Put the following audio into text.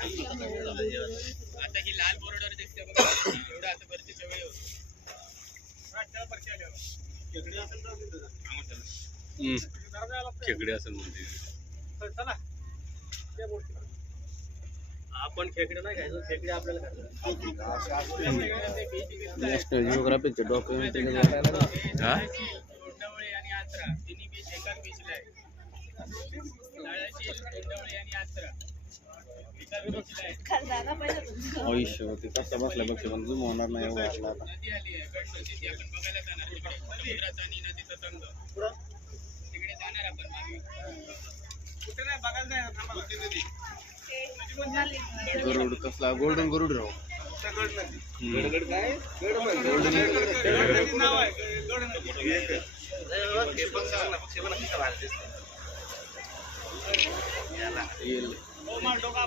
आता ही लाल बॉर्डर दिसते बघा एवढं आता भरतीच्या वेळी होतं खेकडे असेल म्हणजे आपण खेकडे नाही खायचो खेकडे आपल्याला नॅशनल जिओग्राफीचे डॉक्युमेंट आणि आत्रा तिन्ही बीच एकाच बीचला आहे तळाची गोंडवळे आणि आत्रा एकाच बीचला आहे आयुष्य होते कसा बसल्या बघ पण झूम होणार नाही एवढं वाटलं आता नदी आली आहे गड नदी ती आपण बघायला जाणार तिकडे समुद्राचा आणि नदीचा संगम तिकडे जाणार आपण कुठे नाही बघायला जाणार थांबा नदी गरुड कसला गोल्डन गरुड राव गडगड काय नाव आहे गड येईल डोका